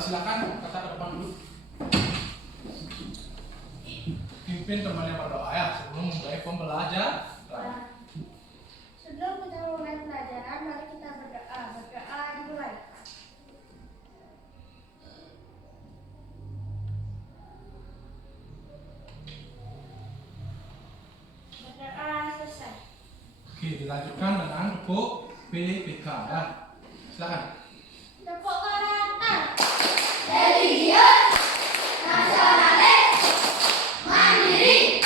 Silakan kata ke depan dulu. Pimpin temannya berdoa ya sebelum mulai pembelajaran. Sebelum kita mulai pelajaran, mari kita berdoa. Berdoa dimulai. Berdoa selesai. Oke, dilanjutkan dengan tepuk PPK ya. Silakan. Tepuk karakter. Religius, nasionalis, mandiri,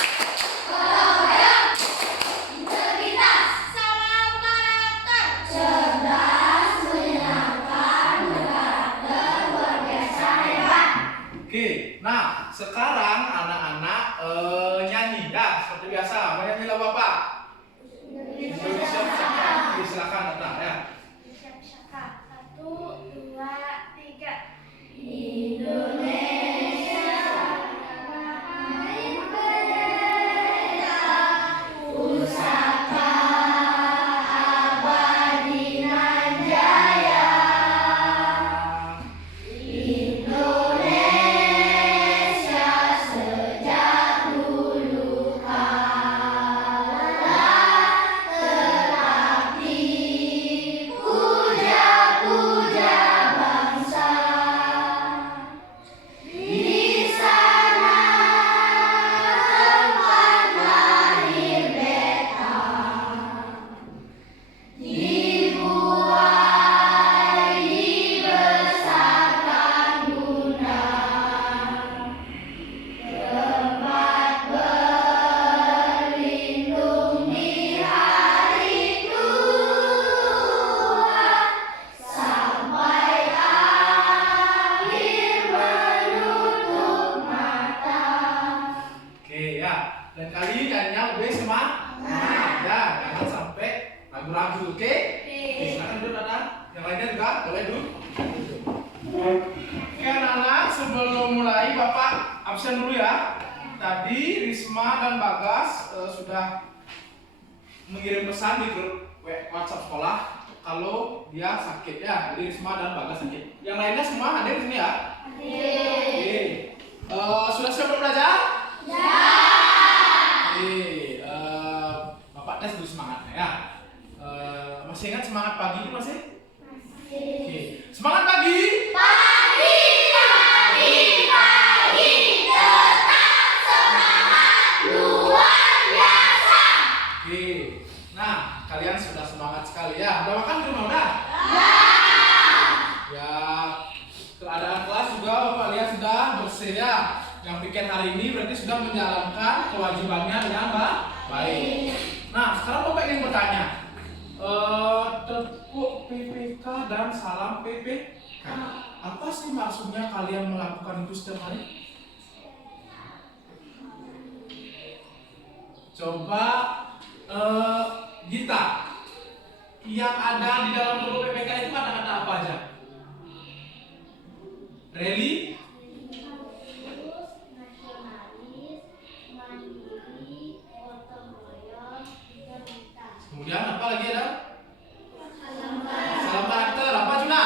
gotong royong, integritas, Salam karakter. cerdas, menyenangkan, berkarakter, luar biasa, hebat. Oke, nah sekarang anak-anak nyanyi ya seperti biasa. Mau nyanyi lagu apa? Indonesia Pusaka. Oke, silakan datang ya. Siap-siap. 1, 2, 3. Indonesia, tanah bendera, pusaka abadi nan jaya. Indonesia sejak dulu kala tetap dipuja-puja bangsa. Di sana tempat lahir beta, dibuai dibesarkan bunda, tempat berlindung di hari tua, sampai akhir menutup mata. Oke ya, dan kali nyanyinya lebih semangat ya, jangan sampai ragu-ragu. Oke, silakan duduk anak. Yang lainnya juga boleh duduk. Oke anak-anak, sebelum mulai Bapak absen dulu ya. Tadi Risma dan Bagas sudah mengirim pesan di grup WhatsApp sekolah kalau dia sakit ya. Jadi Risma dan Bagas sakit. Yang lainnya semua hadir di sini ya. Oke. Sudah siap belajar? Oke, Bapak tes dulu semangatnya ya. Masih ingat semangat pagi itu masih? Oke, semangat pagi. Pagi, pagi, pagi, tetap semangat luar biasa. Oke, nah kalian sudah semangat sekali ya. Udah makan di rumah udah? Ya, keadaan kelas juga Bapak lihat sudah bersih ya. Yang bikin hari ini berarti sudah menjalankan kewajibannya dengan baik. Nah, sekarang Bapak ingin bertanya. Tepuk PPK dan salam PPK. Apa sih maksudnya kalian melakukan itu setiap hari? Coba Gita, yang ada di dalam tepuk PPK itu kata-kata apa aja? Rally, Nasionalis, mandiri, gotong royong, integritas. kemudian apa lagi ada? Salam Salam karakter, apa Juna?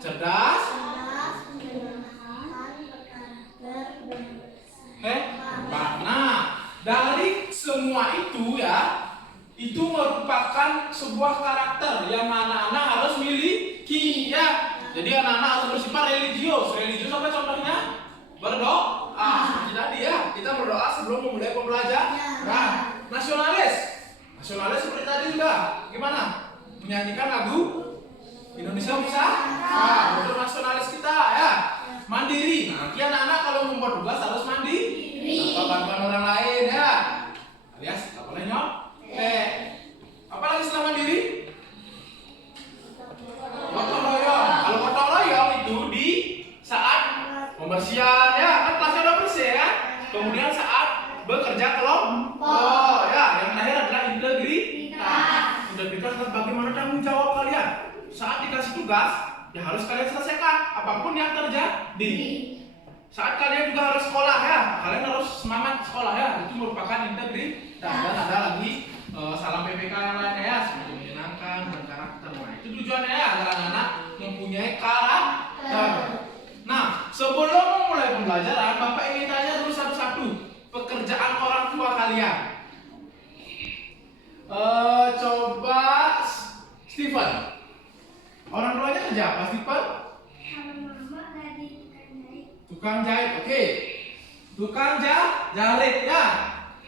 Cerdas, menyenangkan, berkarakter, berbesar. hebat. Nah, dari semua itu ya, itu merupakan sebuah karakter yang anak-anak harus miliki ya. Jadi anak-anak harus bersifat religius. Religius apa contohnya? Berdoa. Seperti tadi ya, kita berdoa sebelum memulai pembelajaran. Nah, nasionalis. Nasionalis seperti tadi juga. Gimana? Menyanyikan lagu Indonesia Pusaka. Nah, itu nasionalis kita ya. Mandiri. Nanti anak-anak kalau membuat tugas harus mandiri. Tanpa bantuan orang lain ya. Alias, tak boleh nyontek. Apa lagi setelah mandiri? Gotong royong. Kalau gotong royong itu di saat pembersihan ya, kan kelasnya udah bersih ya. Kemudian saat bekerja kelompok ya, yang terakhir adalah integritas. Integritas adalah bagaimana tanggung jawab kalian saat dikasih tugas, ya harus kalian selesaikan apapun yang terjadi. saat kalian juga harus sekolah ya, kalian harus semangat sekolah ya. Itu merupakan integritas. Dan ada lagi salam PPK yang lainnya ya, semakin menyenangkan dan karakter. Nah, itu tujuannya ya, agar anak-anak mempunyai karakter. Nah, sebelum memulai pembelajaran, Bapak ingin tanya dulu satu-satu pekerjaan orang tua kalian. Coba Steven, orang tuanya kerja apa Steven? Kalau mama tadi Tukang jahit, oke. Tukang jahit ya,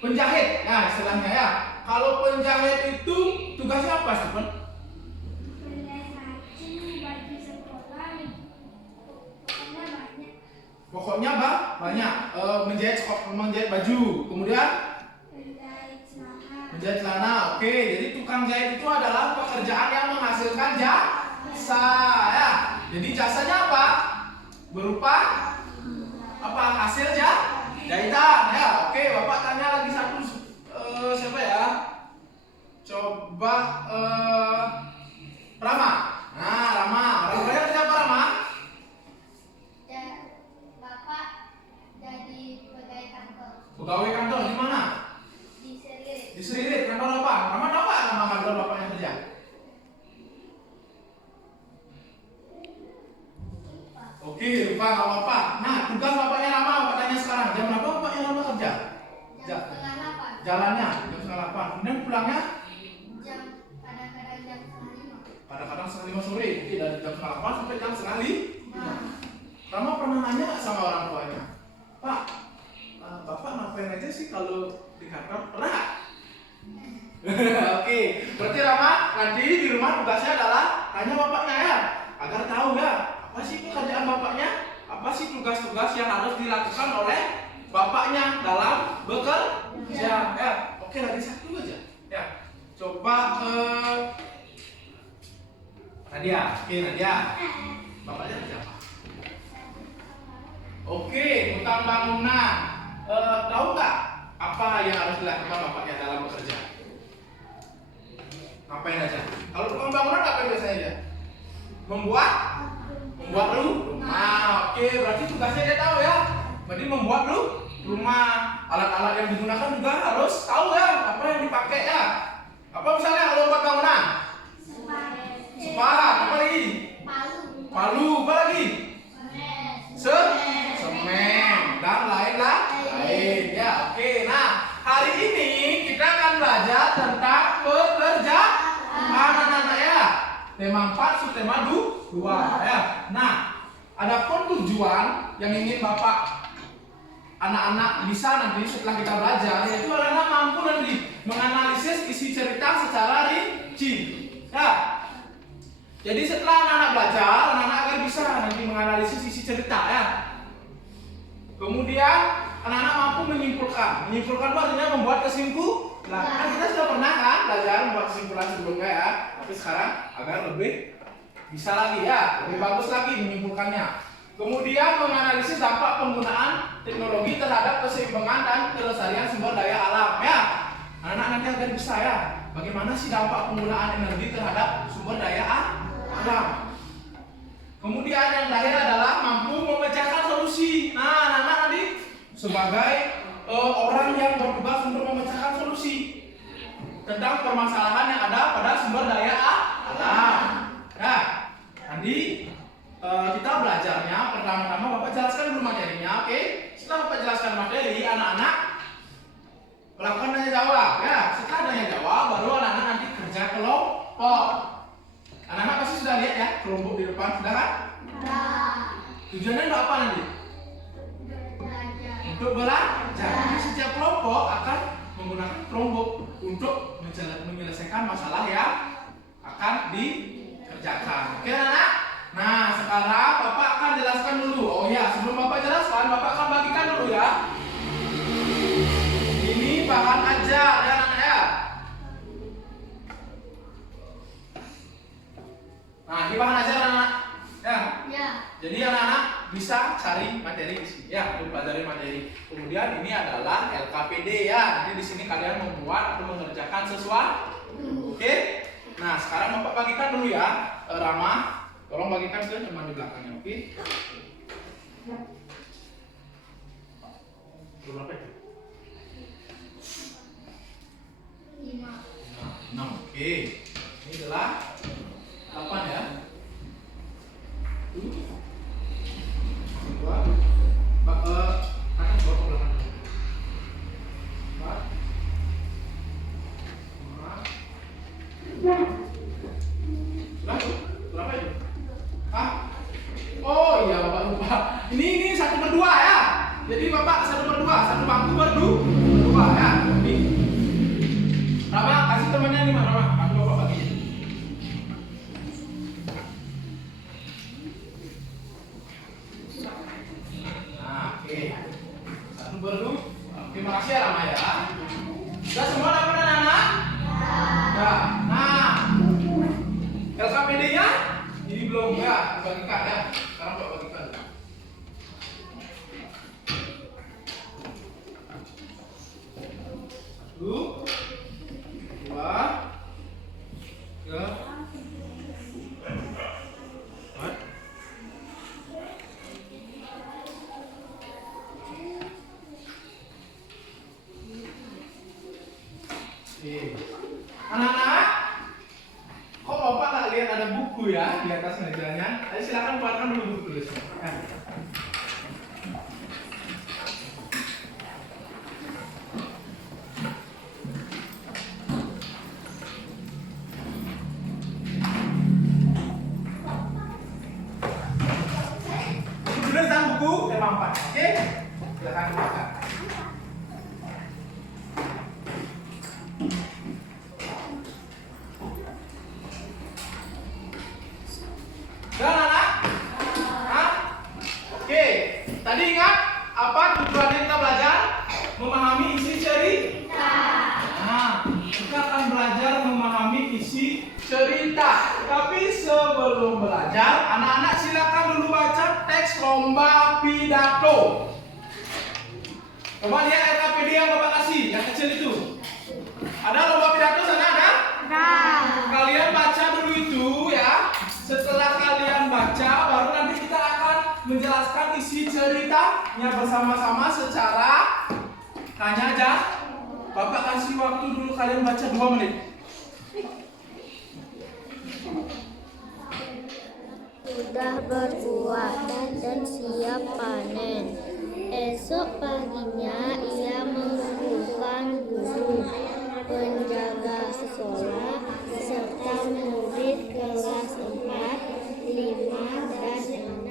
penjahit ya istilahnya ya. Kalau penjahit itu tugasnya apa Steven? beli baju sekolah, pokoknya banyak. Pokoknya banyak menjahit baju, kemudian menjahit celana. Oke, jadi tukang jahit itu adalah pekerjaan yang menghasilkan jasa ya. Jadi jasanya apa? Berupa apa? Hasil jahitan ya. Oke, Bapak tanya lagi satu siapa ya? Coba Rama. Nah, Rama. Orang tuanya kerja apa Rama? Bapak jadi pegawai kantor Pegawai kantor di mana? di Seririt. Di Seririt, kantor apa? Rama tahu nggak nama kantor bapaknya kerja? Oke, lupa nggak apa-apa. Nah, tugas bapaknya Rama, Bapak tanya sekarang. Jam berapa bapaknya Rama kerja? Jam setengah 8. Jalannya jam 7:30. Kemudian pulangnya Kadang-kadang jam setengah 5. kadang-kadang setengah 5 sore. Oke, dari jam 8 sampai jam setengah 5. Nah, Rama pernah nanya nggak sama orang tuanya, Pak, Bapak ngapain aja sih kalau di kantor? Pernah nggak? Oke, berarti Rama nanti di rumah tugasnya adalah tanya bapaknya ya, agar tahu ya apa sih pekerjaan bapaknya, apa sih tugas-tugas yang harus dilakukan oleh bapaknya dalam bekerja. Ya, oke lagi satu aja. Ya, coba Nadia. Oke Nadia, bapaknya kerja apa? Oke, utang bangunan. Tahu nggak apa yang harus dilakukan bapaknya dalam bekerja? Ngapain aja? Kalau tukang bangunan ngapain biasanya aja? Membuat rumah. Oke, berarti tugasnya dia tahu ya. Berarti membuat rumah. Alat-alat yang digunakan juga harus tahu ya apa yang dipakai ya. Apa misalnya kalau buat bangunan? Sepakat. Apa lagi? Palu. Apa lagi? Semen dan lain-lain. Ya, oke. Nah, hari ini kita akan belajar tentang pekerjaan anak-anak ya. Tema 4, subtema 2 ya. Nah, adapun tujuan yang ingin Bapak anak-anak bisa nanti setelah kita belajar, yaitu anak-anak mampu nanti menganalisis isi cerita secara rinci. Ya. Jadi setelah anak-anak belajar, anak-anak akan bisa nanti menganalisis isi cerita ya. Kemudian anak-anak mampu menyimpulkan. Menyimpulkan itu artinya membuat kesimpulan. Kan kita sudah pernah kan belajar membuat kesimpulan sebelumnya ya. Tapi sekarang agar lebih bisa lagi ya, lebih bagus lagi menyimpulkannya. Kemudian menganalisis dampak penggunaan teknologi terhadap keseimbangan dan kelestarian sumber daya alam ya. Anak-anak nanti agar bisa ya. Bagaimana sih dampak penggunaan energi terhadap sumber daya alam? Kemudian yang terakhir adalah mampu memecahkan solusi. Nah, anak-anak nanti sebagai orang yang bertugas untuk memecahkan solusi tentang permasalahan yang ada pada sumber daya alam. Nah, nanti kita belajarnya pertama-tama Bapak jelaskan dulu materinya, oke? Setelah Bapak jelaskan materi, anak-anak melakukan tanya jawab. Ya, setelah tanya jawab, baru anak-anak nanti kerja kelompok. Anak-anak pasti sudah lihat ya kelompok di depan, sudah kan? Tujuannya untuk apa nanti? Untuk belajar. Jadi setiap kelompok akan menggunakan kelompok untuk menyelesaikan masalah yang akan dikerjakan. Oke anak-anak? Nah sekarang Bapak akan jelaskan dulu. Oh ya, sebelum Bapak jelaskan, Bapak akan bagikan dulu ya. Ini bahan ajar ya anak-anak ya. Nah ini bahan ajar anak-anak ya. Jadi anak-anak bisa cari materi di sini ya, untuk pelajari materi. Kemudian ini adalah LKPD ya. Nanti di sini kalian membuat atau mengerjakan sesuatu. Oke? Nah, sekarang Bapak bagikan dulu ya, Rama. Tolong bagikan ke teman di belakangnya, oke? Berapa itu? 5. 6. Oke. Ini adalah 8 ya. 1, 2, akan bawa ke belakang. 4, 5. Sudah tuh? Berapa itu? Hah? Oh iya Bapak lupa. Ini 1/2 ya. Jadi Bapak 1/2, satu bangku berdua ya. Ini. Berapa? Kasih temannya 5 berapa? Aku Bapak bagi. Nah, oke. 1/2. Oke, makasih ya Rama ya. Sudah semua dapat anak-anak? Ya. Nah, LKPD-nya ini belum ya, bagikan ya. Sekarang Bapak bagikan. 1, 2, 3, 4. Oke. Anak-anak, kok Bapak nggak lihat ada buku ya di atas mejanya? Ayo silakan keluarkan dulu buku tulisnya. Ya. Tulis dan buku tema 4. Oke? Silakan keluarkan. Dan anak? Hah? Oke, tadi ingat apa tujuannya kita belajar? Memahami isi cerita. Nah, kita akan belajar memahami isi cerita. Tapi sebelum belajar, anak-anak silakan dulu baca teks lomba pidato. Coba lihat LKPD yang Bapak kasih, yang kecil itu. Ada lomba pidato sana ada? Kalian baca dulu itu ya. Setelah kalian baca, baru nanti kita akan menjelaskan isi ceritanya bersama-sama secara tanya aja. Bapak kasih waktu dulu kalian baca 2 menit. Sudah berbuah dan siap panen. Esok paginya ia mengumpulkan guru, penjaga sekolah, serta murid kelas 4, 5, dan 6.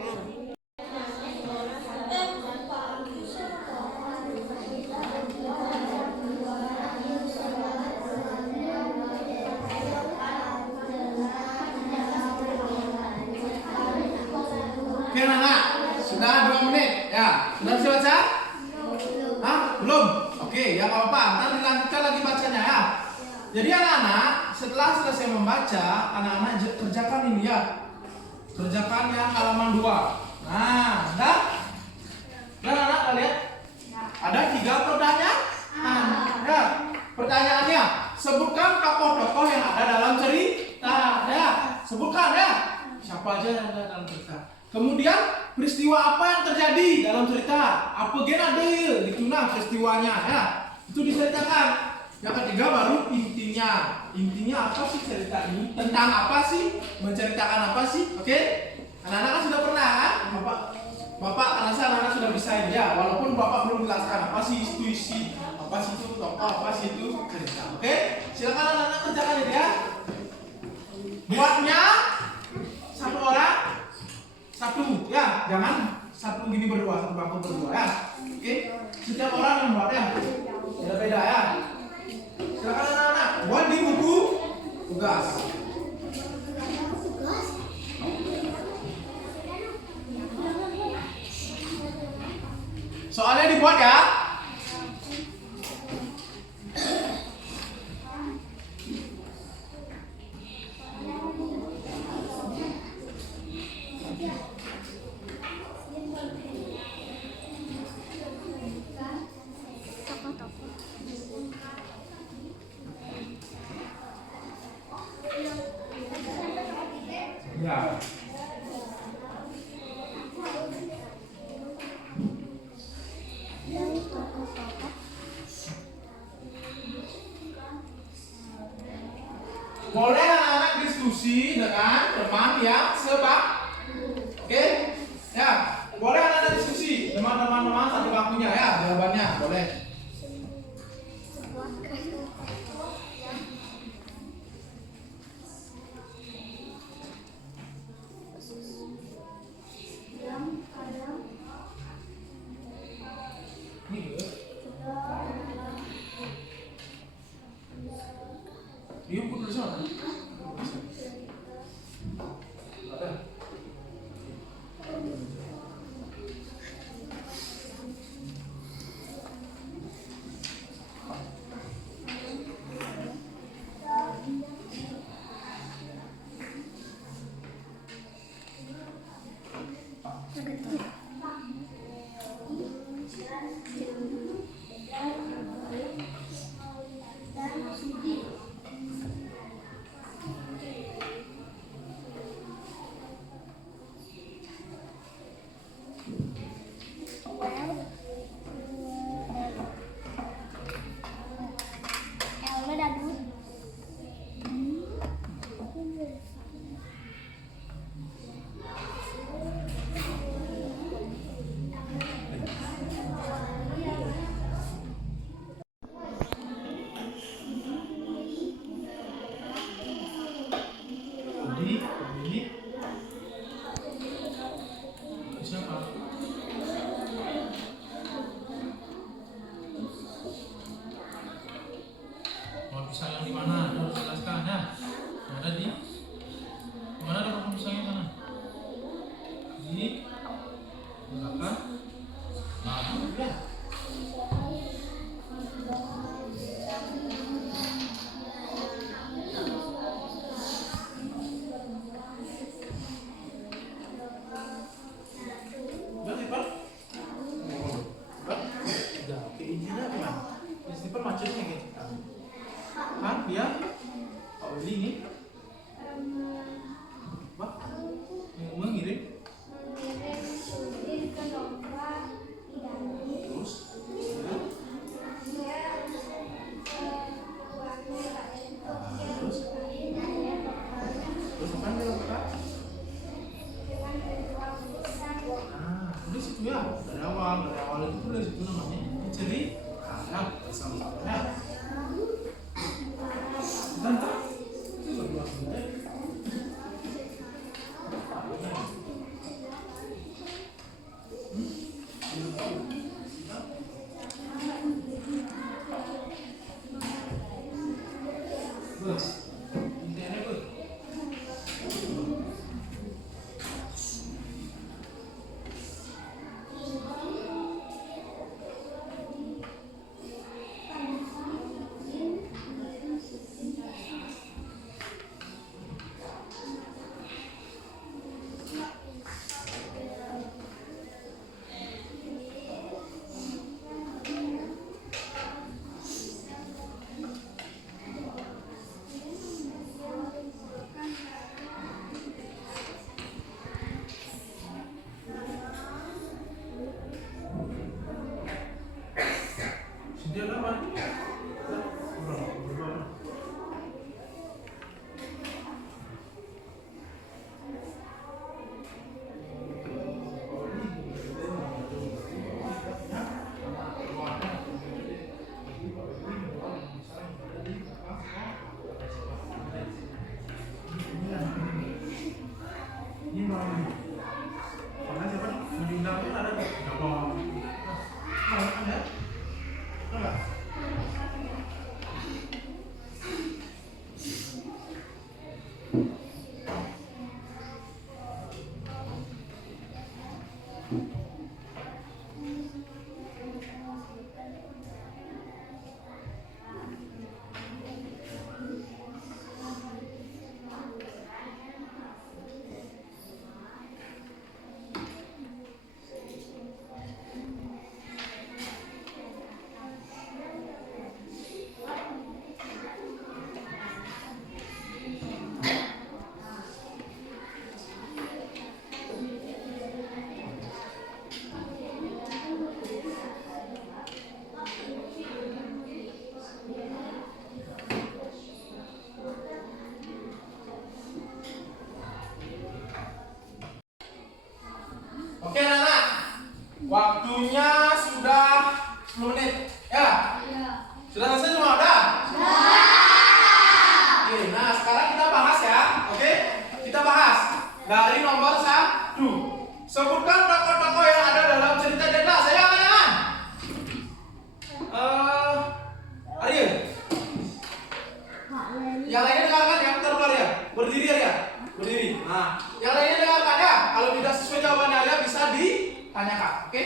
Oke anak-anak, sudah 2 menit ya. Sudah bisa baca? Hah? Belum? Oke, ya nggak apa-apa. Ntar dilanjutkan lagi bacanya ya. Jadi anak-anak, setelah selesai membaca, anak-anak kerjakan ini ya. Kerjakan yang halaman 2. Nah, dah? Dan anak-anak lihat? Ada 3 pertanyaan. Ya. Pertanyaannya, sebutkan tokoh-tokoh yang ada dalam cerita. Ya, sebutkan ya. Siapa aja yang ada dalam cerita. Kemudian peristiwa apa yang terjadi dalam cerita? Apa gen ada gitu nah peristiwanya ya. Itu diceritakan. Yang ketiga baru intinya. Intinya apa sih cerita ini? Tentang apa sih? Menceritakan apa sih? Oke? Anak-anak kan sudah pernah kan? Bapak rasa anak-anak sudah bisa ini ya. Walaupun Bapak belum jelaskan apa sih itu isi, apa sih itu tokoh, apa sih itu cerita. Oke? Silakan anak-anak kerjakan ini ya. Buatnya 1 orang 1 ya, jangan 1 gini berdua, 1 bangku berdua ya. Oke, setiap orang yang buat ya, beda-beda ya. Silakan anak-anak, buat di buku tugas. Soalnya dibuat ya. Ya. Boleh anak-anak diskusi dengan teman yang oke? Ya, boleh anak-anak diskusi dengan teman-teman satu waktunya ya, jawabannya boleh. Dia pun tulis apa? Ada. Ini siapa? Pohon pisang yang di mana? Harus jelaskan ya. Ada di mana ada pohon pisangnya sana? Di belakang. Nah, ya. Macamnya gitu kan dia Pak Willy ini apa yang mengirim terus terus apa yang dilakukan? Nah, di situ ya dari awal itu dari situ namanya jadi anak bersama-sama. Dan itu sebuah Dari nomor 1. Sebutkan tokoh-tokoh yang ada dalam cerita di atas. Saya angkat. Arya. Pak Weli. Yang lainnya dengarkan ya, terkeluar ya. Berdiri ya. Berdiri. Nah, yang lainnya dengarkan ya. Kalau tidak sesuai jawabannya Arya bisa ditanyakan. Oke?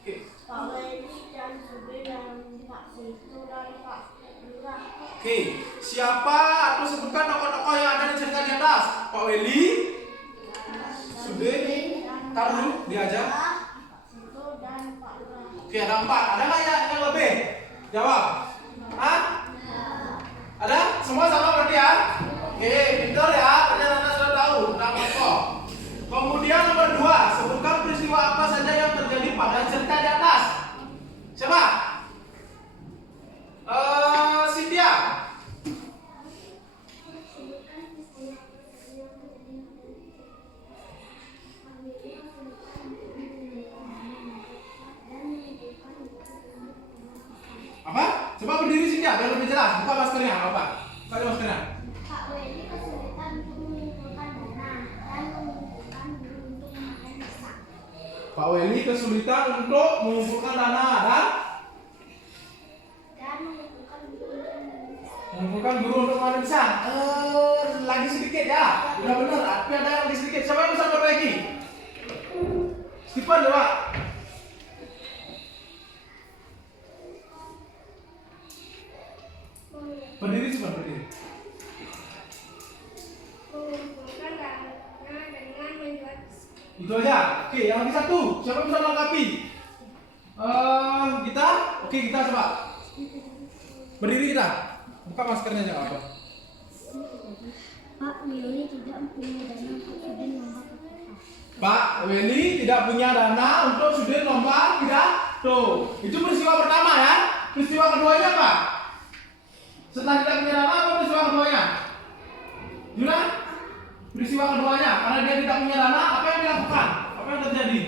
Oke. Pak Weli dan Subi dan Pak Situ dan Pak Lurah. Oke. Siapa atau sebutkan tokoh-tokoh yang ada di cerita di atas? Pak Weli, Subi, taruh dulu diajar. Pak Situ dan Pak Lurah. Oke, ada 4. Ada nggak yang lebih? Jawab. Hah? Ada? Semua sama berarti ya? Oke, pintar ya. Ternyata Anda sudah tahu tentang tokoh. Kemudian nomor 2, sebutkan peristiwa apa saja yang terjadi pada cerita di atas. Siapa? Cynthia. Apa? Coba berdiri Cynthia biar lebih jelas. Buka maskernya, apa? Buka maskernya. Pak Weli kesulitan untuk mengumpulkan dana dan mengumpulkan guru untuk memakai masak. Pak Weli kesulitan untuk mengumpulkan dana dan mengumpulkan guru untuk memakai masak. Lagi sedikit ya. Udah benar. Tapi ada yang lagi sedikit. Siapa yang bisa perbaiki? Stephen, coba. Berdiri Stephen, berdiri. Mengumpulkan dana dengan menjual. Itu aja. Oke, yang lagi satu. Siapa yang bisa melengkapi? Kita? Oke, kita coba. Berdiri kita. Buka maskernya aja apa? Pak Weli tidak punya dana untuk sudin lomba pidato. Pak Weli tidak punya dana untuk sudin lomba pidato. Itu peristiwa pertama ya. Peristiwa keduanya apa? Setelah tidak punya dana, apa peristiwa keduanya? Juna? Peristiwa keduanya, karena dia tidak punya dana, apa yang dilakukan? Apa yang terjadi?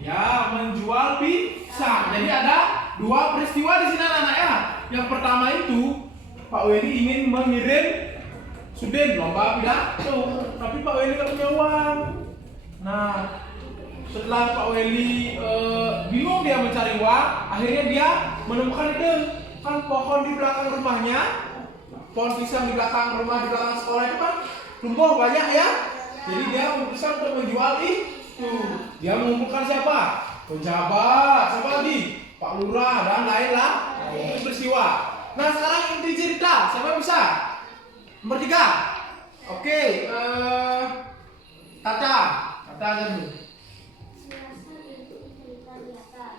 Ya, menjual pisang. Jadi ada 2 peristiwa di sini anak-anak ya. Yang pertama itu Pak Weli ingin mengirim sudin lomba pidato, tapi Pak Weli nggak punya uang. Nah, setelah Pak Weli bingung dia mencari uang, akhirnya dia menemukan itu kan pohon di belakang rumahnya, pohon pisang di belakang rumah, di belakang sekolah itu kan tumbuh banyak ya. Jadi dia memutuskan untuk menjual itu. Dia mengumpulkan siapa? Pejabat, siapa lagi? Pak Lurah dan lain-lain. Itu peristiwa. Nah sekarang inti cerita, siapa bisa? Nomor 3. Oke, Tata aja dulu. Silakan ikuti cerita di atas.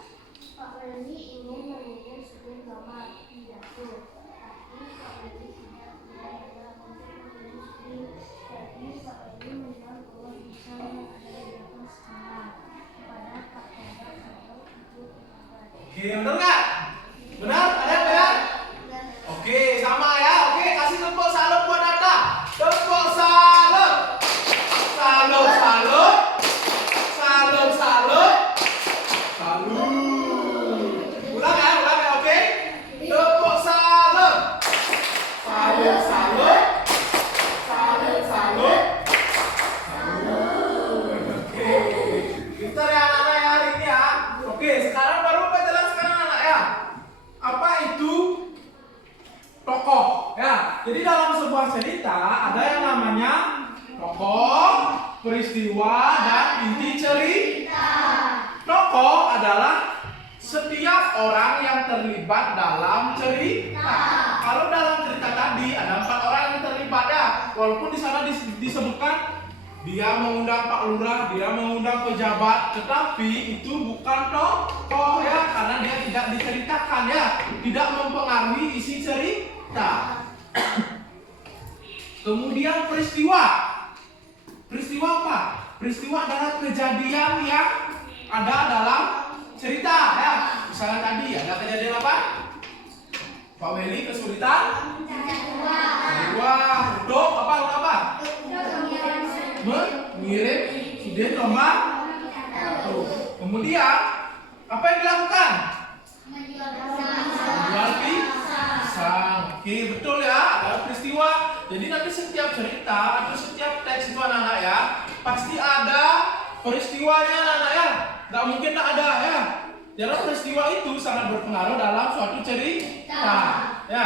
Pak Weli ingin mengirim sudin lomba pidato, tapi Pak Weli tidak punya dana untuk mengirim sudin. Jadi Pak Weli menjual buah pisang yang ada di belakang sekolah kepada Pak Pejabat atau Ibu Pejabat. Oke, benar nggak? Benar? Ada yang benar? Oke, sama ya. Oke, kasih tepuk salut buat Tata. Tepuk salut. Salut, salut. Salut, salut. Salut. Ulang ya, oke? Tepuk salut. Salut, salut. Salut, salut. Oke. Pintar ya anak-anak ya hari ini ya. Oke, sekarang baru Pak jelaskan anak-anak ya. Apa itu tokoh? Ya, jadi dalam sebuah cerita ada yang namanya tokoh, peristiwa, dan inti cerita. Tokoh adalah setiap orang yang terlibat dalam cerita. Kalau dalam cerita tadi ada 4 orang yang terlibat ya. Walaupun di sana disebutkan dia mengundang Pak Lurah, dia mengundang pejabat, tetapi itu bukan tokoh ya, karena dia tidak diceritakan ya, tidak mempengaruhi isi cerita. Kemudian peristiwa. Peristiwa apa? Peristiwa adalah kejadian yang ada dalam cerita ya. Misalnya tadi ada kejadian apa? Pak Weli kesulitan untuk apa? Mengirim sudin lomba. Kemudian apa yang dilakukan? Menjual pisang. Oke, betul ya. Ada peristiwa. Jadi nanti setiap cerita atau setiap teks itu anak-anak ya, pasti ada peristiwanya anak-anak ya. Nggak mungkin tak ada ya. Jadi peristiwa itu sangat berpengaruh dalam suatu cerita ya.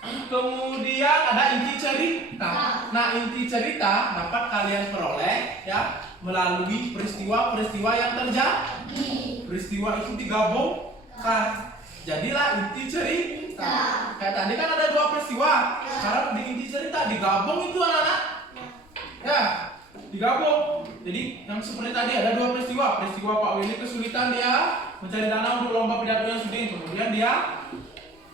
Kemudian ada inti cerita. Nah, inti cerita dapat kalian peroleh ya melalui peristiwa-peristiwa yang terjadi. Peristiwa itu digabungkan. Jadilah inti cerita. Kayak tadi kan ada 2 peristiwa. Sekarang di inti cerita digabung itu anak-anak. Ya, digabung. Jadi yang seperti tadi ada 2 peristiwa. Peristiwa Pak Willy kesulitan dia mencari dana untuk lomba pidato yang studi. Kemudian dia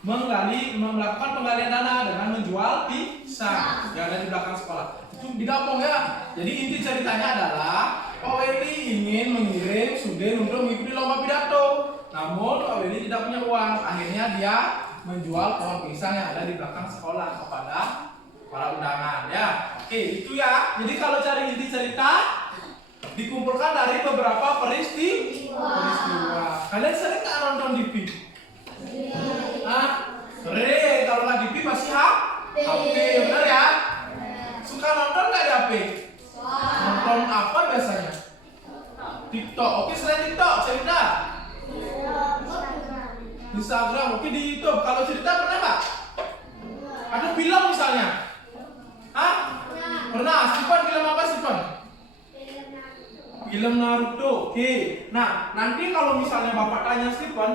melakukan penggalian dana dengan menjual pisang yang ada di belakang sekolah. Itu digabung ya. Jadi inti ceritanya adalah Pak Willy ingin mengirim Sudin untuk mengikuti lomba pidato. Namun Pak Willy tidak punya uang. Akhirnya dia menjual pohon pisang yang ada di belakang sekolah kepada para undangan ya. Oke, itu ya. Jadi kalau cari inti cerita dikumpulkan dari beberapa peristiwa. Kalian sering nggak nonton TV? Sering. Kalau nggak TV pasti HP, benar ya? Suka nonton nggak di HP? Nonton apa biasanya? TikTok. Oke, selain TikTok, cerita Instagram. Oke, di YouTube. Kalau cerita pernah nggak? Ada film misalnya? Pernah. Stephen, film apa Stephen? Film Naruto. Oke. Nah, nanti kalau misalnya Bapak tanya Stephen,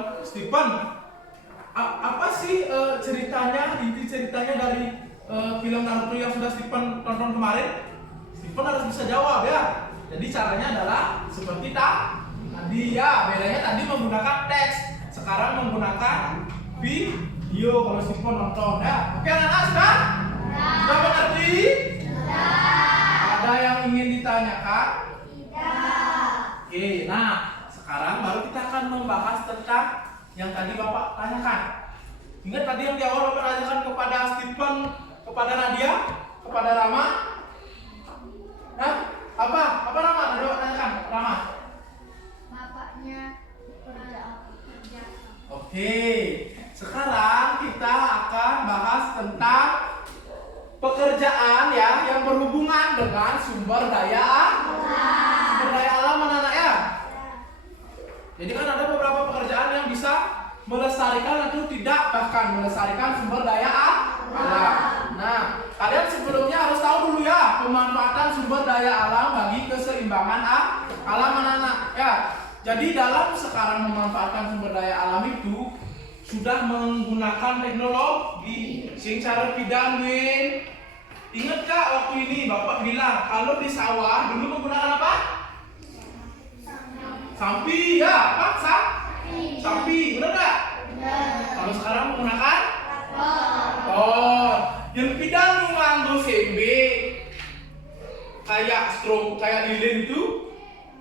apa sih ceritanya, inti ceritanya dari film Naruto yang sudah Stephen tonton kemarin? Stephen harus bisa jawab ya. Jadi caranya adalah seperti tadi ya. Bedanya tadi menggunakan teks, sekarang menggunakan video kalau Stephen nonton ya. Oke anak-anak sudah? Sudah mengerti? Ada yang ingin ditanyakan? Oke, nah sekarang baru kita akan membahas tentang yang tadi Bapak tanyakan. Ingat tadi yang di awal Bapak tanyakan kepada Stephen, kepada Nadia, kepada Rama? Nah, apa Rama? Tadi Bapak tanyakan, Rama? Bapaknya kerja. Oke, sekarang kita akan bahas tentang pekerjaan ya yang berhubungan dengan sumber daya alam anak-anak ya. Jadi kan ada beberapa pekerjaan yang bisa melestarikan atau tidak bahkan melestarikan sumber daya alam. Nah, kalian sebelumnya harus tahu dulu ya pemanfaatan sumber daya alam bagi keseimbangan alam anak-anak ya. Jadi dalam sekarang memanfaatkan sumber daya alam itu sudah menggunakan teknologi sing cara pidangin. Ingat kak waktu ini Bapak bilang kalau di sawah dulu menggunakan apa? Sampi ya, Pak? Sampi, benar nggak? Kalau sekarang menggunakan? Yang pidang nganggo sembe kayak strom, kayak lilin itu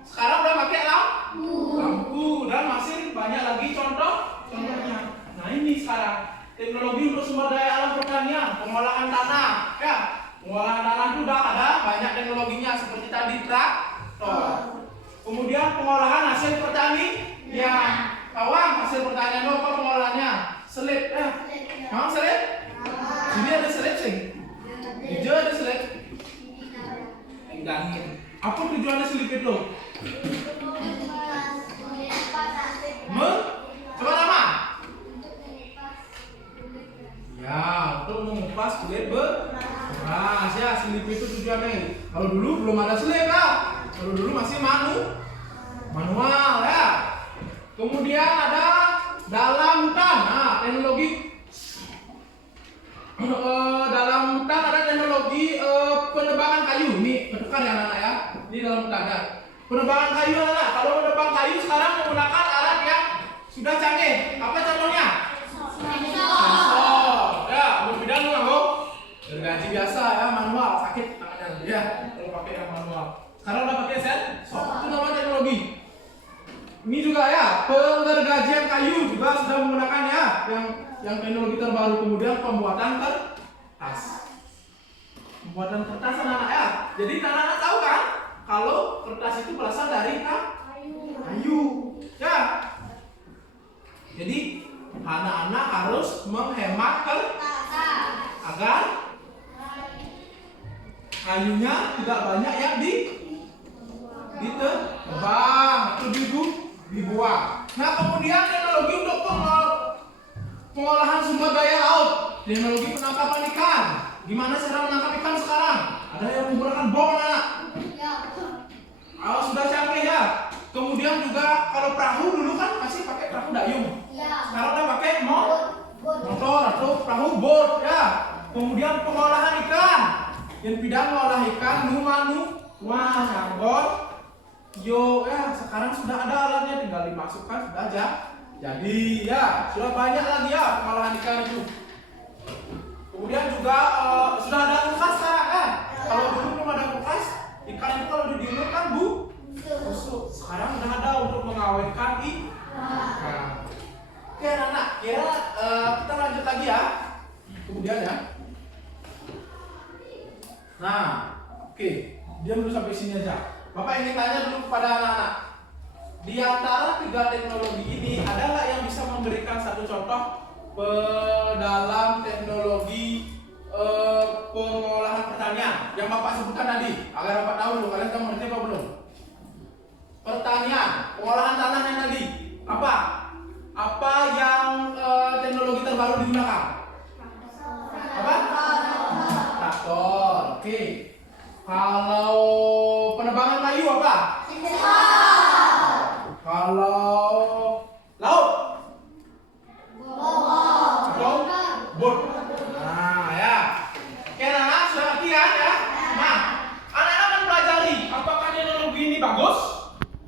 sekarang udah pakai lampu dan masih banyak lagi contohnya. Nah ini sekarang teknologi untuk sumber daya alam pertanian, pengolahan tanah ya. Pengolahan tanah itu udah ada banyak teknologinya seperti tadi traktor. Kemudian pengolahan hasil pertanian. Kawan, hasil pertanian apa pengolahannya? Selip mau selip? Sini ada selip sih. Hijau ada selip. Enggangin. Apa tujuannya selip itu? Coba nama? Ya, untuk mengupas kulit beras ya, selip itu tujuannya. Kalau dulu belum ada selip ya. Kalau dulu masih manual ya. Kemudian ada dalam hutan. Nah, teknologi dalam hutan ada teknologi penebangan kayu. Ini penekan ya anak-anak ya. Ini dalam hutan ya. Penebangan kayu anak-anak. Kalau menebang kayu sekarang menggunakan alat yang sudah canggih. Apa contohnya? Sensor. Ya, berbidang loh. Gergaji biasa ya, manual, sakit tangannya ya. Kalau pakai yang manual. Sekarang udah pakai sensor. Itu namanya teknologi. Ini juga ya, penggergajian kayu juga sudah menggunakan ya yang teknologi terbaru. Kemudian pembuatan kertas. Pembuatan kertas anak-anak ya. Jadi anak-anak tahu kan kalau kertas itu berasal dari kayu. Ya. Jadi anak-anak harus menghemat kertas agar kayunya tidak banyak yang ditebang atau dibuang. Nah, kemudian teknologi untuk pengolahan sumber daya laut, teknologi penangkapan ikan. Gimana cara menangkap ikan sekarang? Ada yang menggunakan bom, anak. Sudah canggih ya. Kemudian juga kalau perahu dulu kan masih pakai perahu dayung. Sekarang udah pakai motor atau perahu boat ya. Kemudian pengolahan ikan. Yang bidang mengolah ikan wah nganggot. Yo ya, sekarang sudah ada alatnya, tinggal dimasukkan sudah aja. Jadi ya, sudah banyak lagi ya pengolahan ikan itu. Kemudian juga sudah ada kulkas sekarang kan? Kalau dulu belum ada kulkas, ikan itu kalau didiulur kan busuk. Sekarang sudah ada untuk mengawetkan ikan. Oke anak-anak, kira kita lanjut lagi ya. Kemudian ya. Nah, oke, dia dulu sampai sini aja. Bapak ingin tanya dulu kepada anak-anak. Di antara 3 teknologi ini, ada nggak yang bisa memberikan satu contoh dalam teknologi pengolahan pertanian yang Bapak sebutkan tadi? Agar Bapak tahu dulu, kalian tahu mengerti apa belum? Pertanian, pengolahan tanah yang tadi. Apa yang teknologi terbaru digunakan? Apa? Traktor. Oke. Kalau penebangan kayu apa? Kalau laut? Bot. Nah ya. Oke anak-anak sudah ngerti kan ya? Nah, anak-anak akan pelajari apakah teknologi ini bagus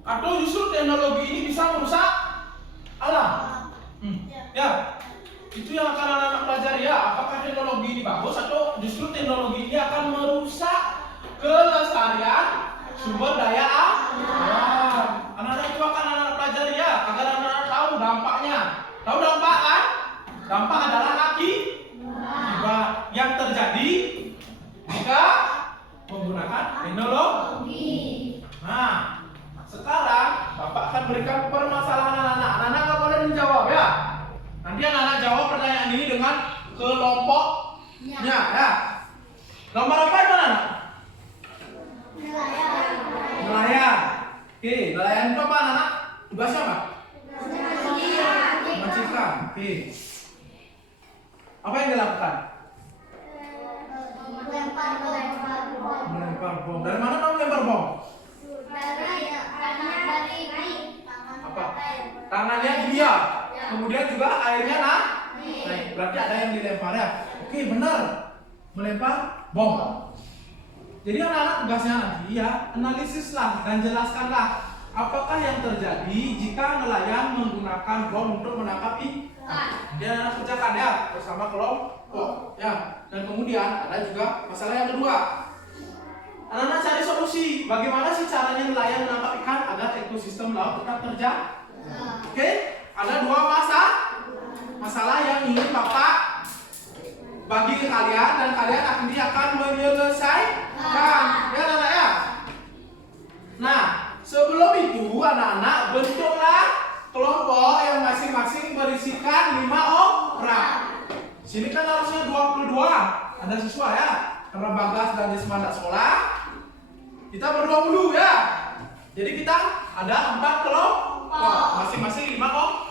atau justru teknologi ini bisa merusak alam. Ya. Itu yang akan anak-anak pelajari ya. Apakah teknologi ini bagus atau justru teknologi ini akan merusak kelestarian sumber daya alam. Anak-anak itu akan anak pelajari ya, agar anak-anak tahu dampaknya. Tahu dampak kan? Dampak adalah akibat yang terjadi jika menggunakan teknologi. Nah, sekarang Bapak akan berikan permasalahan anak-anak. Anak-anak nggak boleh menjawab ya. Nanti anak-anak jawab pertanyaan ini dengan kelompoknya ya. Nomor apa itu anak? Nelayan. Oke, nelayan itu apa anak? Tugasnya apa? Memancing. Oke. Apa yang dilakukan? Melempar bom. Dari mana kamu melempar bom? Apa? Tangannya dia. Kemudian juga airnya naik. Berarti ada yang dilempar ya. Oke, benar. Melempar bom. Jadi anak-anak tugasnya nanti ya, analisislah dan jelaskanlah apakah yang terjadi jika nelayan menggunakan bom untuk menangkap ikan. Dia anak kerjakan ya bersama kelompok ya. Dan kemudian ada juga masalah yang kedua. Anak-anak cari solusi. Bagaimana sih caranya nelayan menangkap ikan agar ekosistem laut tetap terjaga? Oke, ada 2 masalah yang ingin Bapak bagi ke kalian dan kalian akan menyelesaikan ya anak-anak ya. Nah, sebelum itu anak-anak bentuklah kelompok yang masing-masing berisikan 5 orang. Sini kan harusnya 22 ada siswa ya. Karena Bagas dan Risma tidak sekolah, kita ber-20 ya. Jadi kita ada 4 kelompok, masing-masing 5 orang.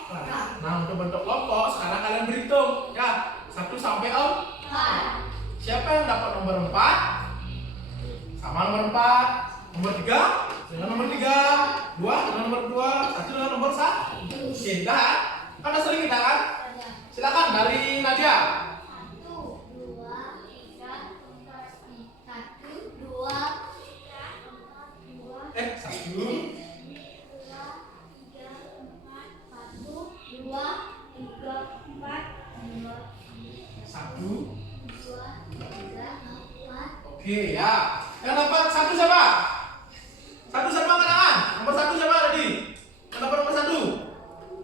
Nah, untuk bentuk kelompok sekarang kalian berhitung ya. 1 sampai 4. Siapa yang dapat nomor 4? Sama nomor 4. Nomor 3 dengan nomor 3. 2 dengan nomor 2. 1 dengan nomor 1. Oke, dah. Kan udah sering kita kan? Silakan dari Nadia. 1, 2, 3, 1, 2, 1. Oke ya. Yang dapat 1 siapa? 1 siapa angkat tangan? Nomor 1 siapa tadi? Yang dapat nomor 1?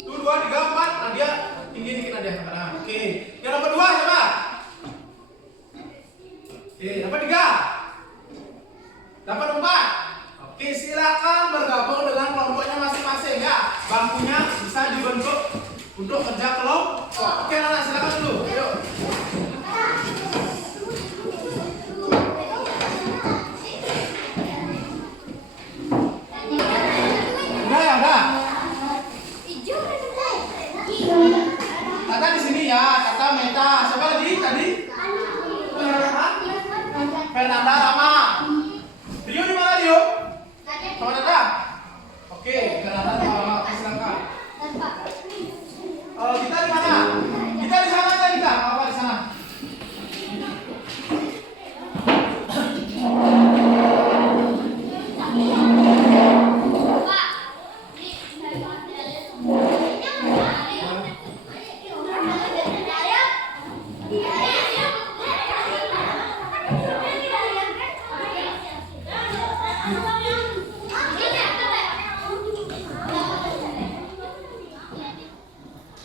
1, 2, 3, 4. Nadia tinggi dikit Nadia angkat tangan. Oke. Yang dapat 2 siapa? Oke, dapat 3. Dapat 4. Oke, silakan bergabung dengan kelompoknya masing-masing ya. Bangkunya bisa dibentuk untuk kerja kelompok. Oke, anak-anak silakan dulu. Yuk. Talita. Siapa lagi tadi? Fernanda, Rama. Rio di mana Rio? Sama Nanda? Oke, Fernanda sama Rama. Silakan. Kita di mana? Kita di sana aja kita. Apa di sana?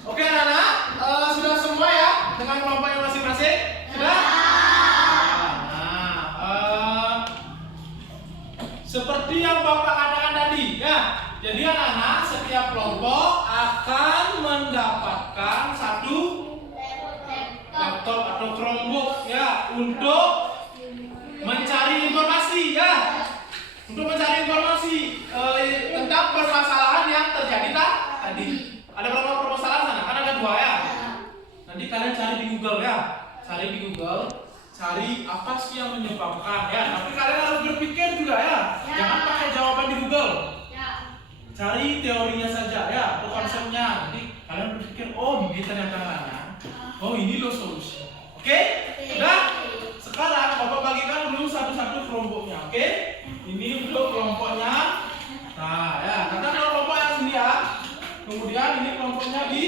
Oke anak-anak, sudah semua ya dengan kelompoknya masing-masing? Sudah? Seperti yang Bapak katakan tadi ya. Jadi anak-anak setiap kelompok akan mendapatkan satu laptop atau Chromebook ya untuk mencari informasi ya. Untuk mencari informasi tentang permasalahan yang terjadi tadi. Ada berapa permasalahan sana? Kan ada 2 ya. Nanti kalian cari di Google ya. Cari di Google, cari apa sih yang menyebabkan ya. Tapi kalian harus berpikir juga ya. Jangan pakai jawaban di Google. Cari teorinya saja ya, atau konsepnya. Nanti kalian berpikir, oh ini ternyata mana. Oh ini loh solusi. Oke? Sudah? Sekarang Bapak bagikan dulu satu-satu kelompoknya. Oke? Ini untuk kelompoknya. Nah ya, kata kelompok yang sini ya. Kemudian ini kelompoknya di.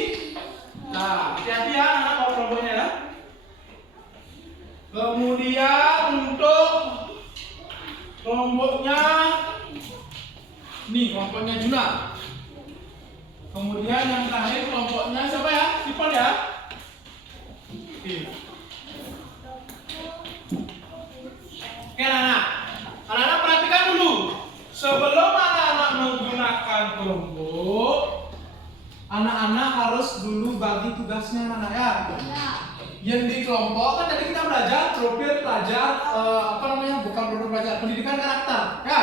Nah, hati-hati ya anak bawa kelompoknya ya. Kemudian untuk kelompoknya nih kelompoknya Juna. Kemudian yang terakhir kelompoknya siapa ya? Sipon ya. Oke. Oke anak-anak. Anak-anak perhatikan dulu. Sebelum anak-anak menggunakan kelompok, anak-anak harus dulu bagi tugasnya anak-anak ya. Yang di kelompok kan tadi kita belajar bukan profil belajar pendidikan karakter ya.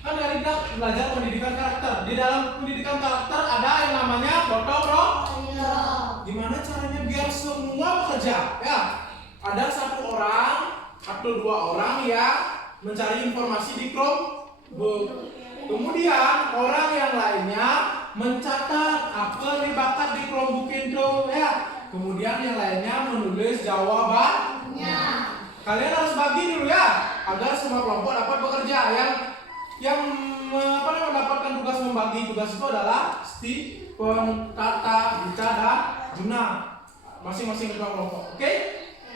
Kan tadi kita belajar pendidikan karakter. Di dalam pendidikan karakter ada yang namanya gotong royong. Gimana caranya biar semua bekerja ya. Ada 1 orang atau 2 orang yang mencari informasi di kelompok. Kemudian orang yang lainnya mencatat apa yang dibakat di kelompok itu ya. Kemudian yang lainnya menulis jawabannya. Kalian harus bagi dulu ya agar semua kelompok dapat bekerja. Yang mendapatkan tugas membagi tugas itu adalah Stephen, Tata, Bica, dan Juna. Masing-masing ketua kelompok. Oke?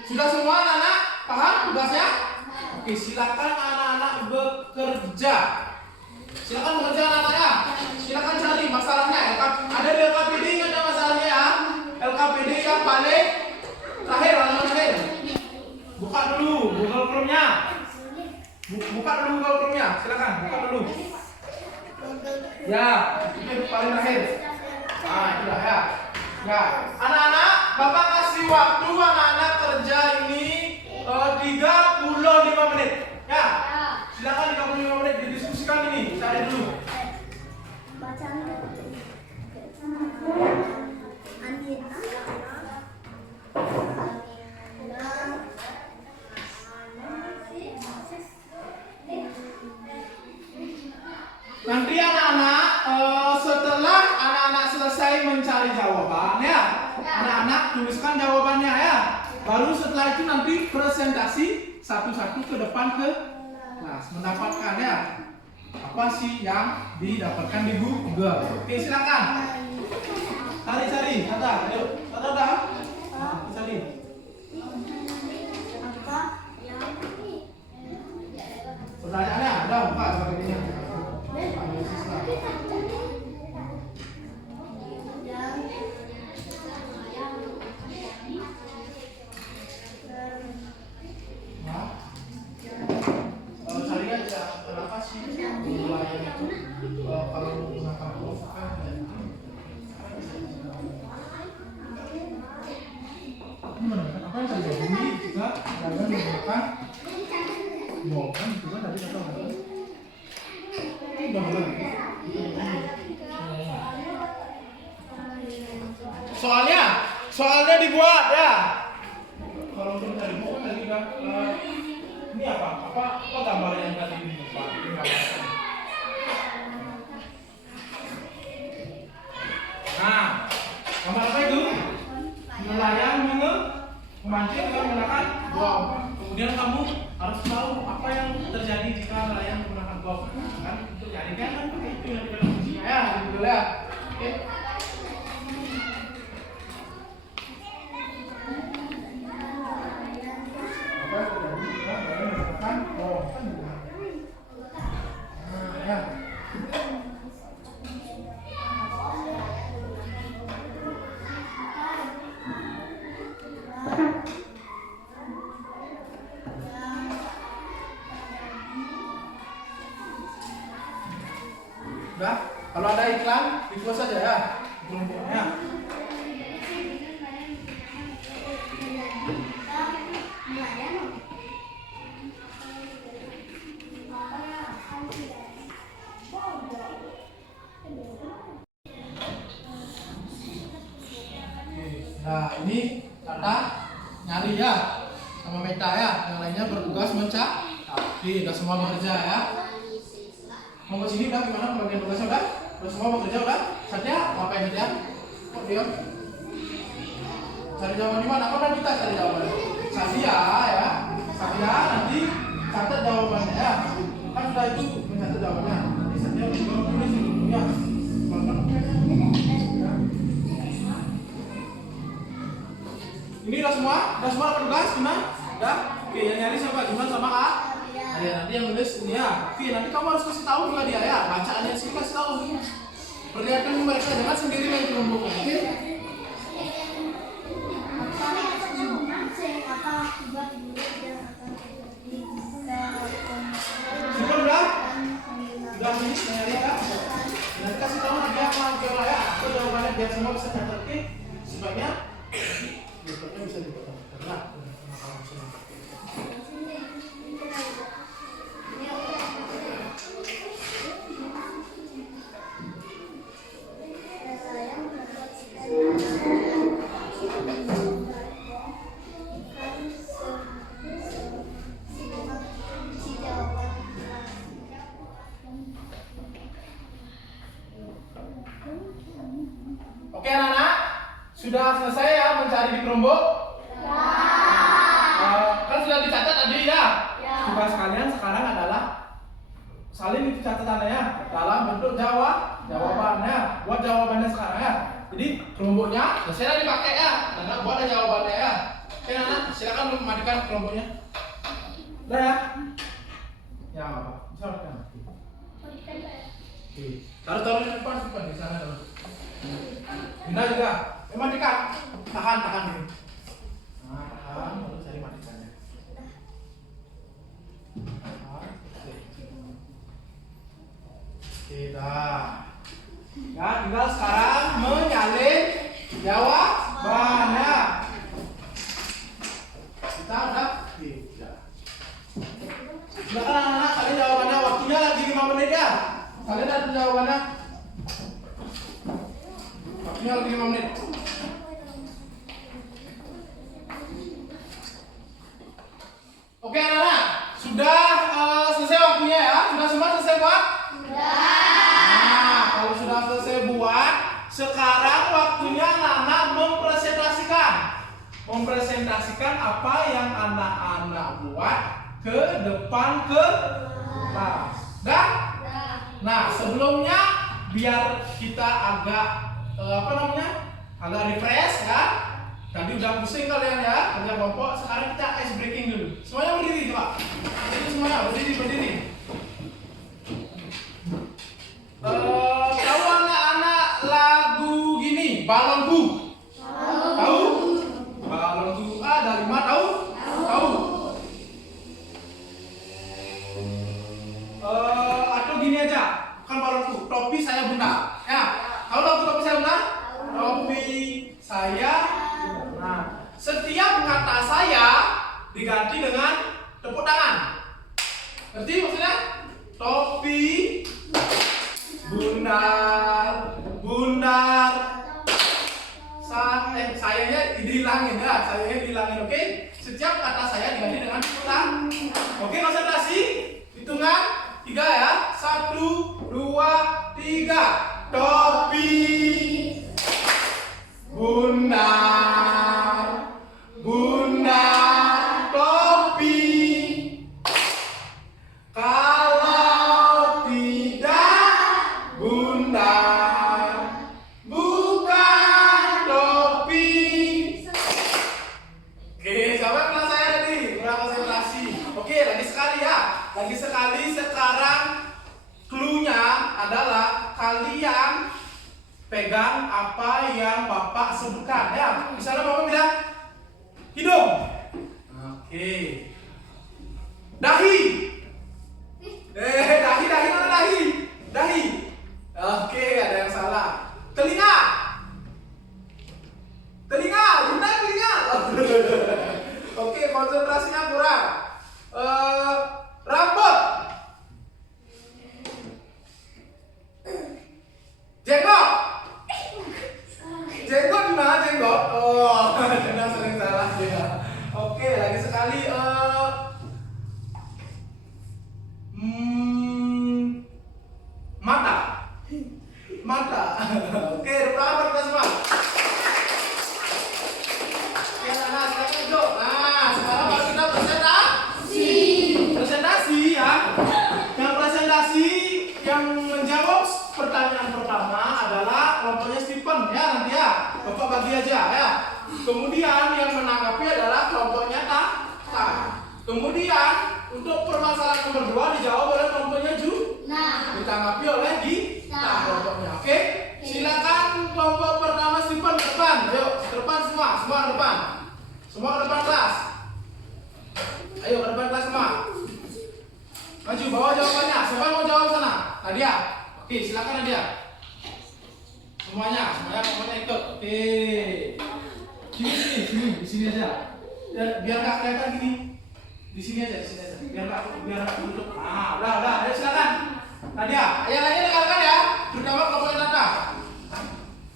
Sudah semua anak-anak paham tugasnya? Oke, silakan anak-anak bekerja. Silakan bekerja anak-anak ya. Silakan cari masalahnya. Ada di LKPD nggak ada masalahnya ya? LKPD yang paling terakhir, halaman terakhir. Buka dulu Google Chrome-nya. Buka dulu Google Chrome-nya. Silakan buka dulu. Ya, itu paling terakhir. Nah, itu dah ya. Ya, anak-anak, Bapak kasih waktu anak-anak kerja ini 35 menit. Ya. Silakan 35 menit didiskusikan ini. Cari dulu. Nanti anak-anak setelah anak-anak selesai mencari jawaban ya, anak-anak tuliskan jawabannya ya. Baru setelah itu nanti presentasi satu-satu ke depan ke kelas mendapatkan ya apa sih yang didapatkan di Google. Oke silakan. Cari, Tata, ayo, Tata dah. Cari. Pertanyaannya ada buka sebagainya. Cari aja kenapa sih wilayah itu kalau menggunakan kelompok kan apa yang terjadi jika dalam menggunakan bukan juga tadi kata soalnya dibuat ya Ini apa gambar yang tadi ini Pak? Ini gambar. Nah, gambar apa itu? Nelayan memancing dengan menggunakan bob. Kemudian kamu harus tahu apa yang terjadi jika nelayan menggunakan bob. Kan untuk nyari kan pakai itu yang di dalam kuncinya ya, gitu ya. Oke. Apa yang terjadi jika nelayan menggunakan bob? Nah, ya. Udah, kalau ada iklan, di close saja ya. Kelompoknya. Nah, ini kata nyari ya, sama Meta ya. Yang lainnya bertugas mencari. Udah semua bekerja ya. Mau ke sini udah gimana pembagian tugasnya udah? Udah semua bekerja udah? Satya ngapain Satya? Kok diam? Cari jawaban di mana? Kok udah kita cari jawaban? Satya ya. Satya nanti catat jawabannya ya. Kan sudah itu mencatat jawabannya. Nanti Satya juga tulis ya. Ini udah semua? Udah semua dapat tugas? Gimana? Udah? Oke, yang nyari siapa? Gimana sama Kak? Ya, nanti yang nulis ini ya. Oke, nanti kamu harus kasih tahu juga dia ya. Bacaannya sih kasih tahu. Perlihatkan mereka, jangan sendiri main kelompok. Oke? Sudah udah? Udah ini nyari ya. Nanti kasih tahu dia apa jawab ya. Atau jawabannya biar semua bisa catat. Oke? Sebaiknya berikutnya bisa dibuat. Karena oke anak-anak, sudah selesai ya mencari di Chromebook? Kan sudah dicatat tadi ya? Tugas kalian sekarang adalah salin itu catatannya ya, dalam bentuk jawabannya. Buat jawabannya sekarang ya. Jadi Chromebooknya selesai dipakai ya. Anak buat ada jawabannya ya. Oke anak, silakan matikan Chromebooknya. Udah ya? Ya nggak apa-apa. Bisa matikan. Oke. Taruh di depan di sana taruh. Bunda juga. Matikan. Tahan dulu. Nah, tahan lalu cari matikannya. Oke, dah. Ya, tinggal sekarang menyalin jawabannya. Kita udah tidak. Silakan anak-anak, kalian jawabannya waktunya lagi 5 menit ya. Kalian ada jawabannya? Waktunya lagi 5 menit. Oke anak-anak, sudah selesai waktunya ya? Sudah semua selesai buat? Sudah. Nah, kalau sudah selesai buat, sekarang waktunya anak-anak mempresentasikan apa yang anak-anak buat ke depan kelas. Dah? Nah, sebelumnya biar kita agak agak refresh ya. Tadi udah pusing kalian ya, kerja kelompok. Sekarang kita ice breaking dulu. Semuanya berdiri coba. Jadi semuanya berdiri. Tahu anak-anak lagu gini, balonku? Tahu? Balonku ada 5 tahu? Tahu. Atau gini aja, kan balonku. Topi saya bunda. Ya, tahu lagu topi saya bunda? Topi saya. Nah, setiap kata saya diganti dengan tepuk tangan. Ngerti maksudnya? Topi, bundar. Sayanya dihilangin ya, sayanya dihilangin, oke? Setiap kata saya diganti dengan tepuk tangan. Oke? topi. Bunda, bunda, topi. Kalau tidak, bunda, bukan topi. Oke, siapa yang pernah saya tadi? Kurang konsentrasi. Oke, lagi sekali ya. Lagi sekali sekarang clue-nya adalah kalian pegang apa yang Bapak sebutkan ya. Misalnya Bapak bilang hidung. Oke. Dahi. Dahi mana dahi? Dahi. Oke, ada yang salah. Telinga. Telinga, benar telinga. Oke, konsentrasinya kurang. Rambut. Jenggot. Jenggot di mana jenggot? Oh, benar sering salah ya. Oke, lagi sekali. Mata. Mata. Oke, berapa kita semua? Oke, nah sekarang duduk. Nah, sekarang baru kita presentasi. Presentasi ya. Yang presentasi yang menjawab pertanyaan pertama adalah kelompoknya Stephen ya nanti ya. Bapak bagi aja ya. Kemudian yang menanggapi adalah kelompoknya Ta. Kemudian untuk permasalahan nomor 2 dijawab oleh kelompoknya Nah, ditanggapi oleh Gita kelompoknya. Oke? Silakan kelompok pertama Stephen ke depan. Ayo, ke depan semua ke depan. Semua ke depan kelas. Ayo ke depan kelas semua. Maju bawa jawabannya. Siapa yang mau jawab sana? Nadia. Oke, silakan Nadia. Semuanya kelompoknya ikut. Oke. Di sini aja. Ya, biar nggak kelihatan gini. Di sini aja. Biar nggak tutup. Nah, udah. Ayo silakan. Nadia, yang lainnya dengarkan ya. Terutama kelompok Nada.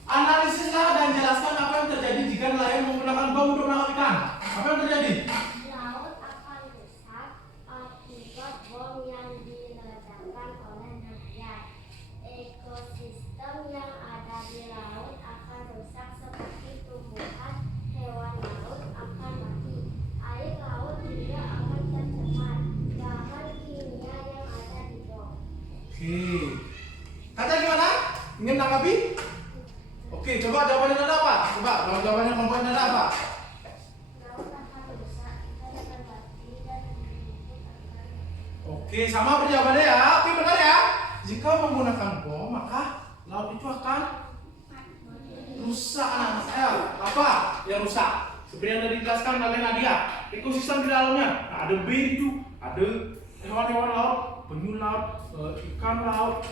Analisislah dan jelaskan apa yang terjadi jika nelayan menggunakan bom untuk menangkap ikan. Apa yang terjadi? laut akan rusak akibat bom yang diledakkan oleh nelayan. Ekosistem yang ada di laut akan rusak seperti tumbuhan, hewan laut akan mati. Air laut juga akan tercemar. Bahan kimia yang ada di bom. Oke. Kata gimana? Ingin tanggapi? Oke, coba jawabannya Nada apa? Coba jawabannya kelompok Nada apa? Laut akan rusak, ikan akan mati, dan akan. Oke, sama perjawabannya ya. Oke, benar ya. Jika menggunakan bom, maka laut itu akan rusak anak saya. Apa yang rusak? Seperti yang tadi dijelaskan oleh Nadia. Ekosistem di dalamnya. Nah, ada B itu, ada hewan-hewan laut, penyu laut, ikan laut,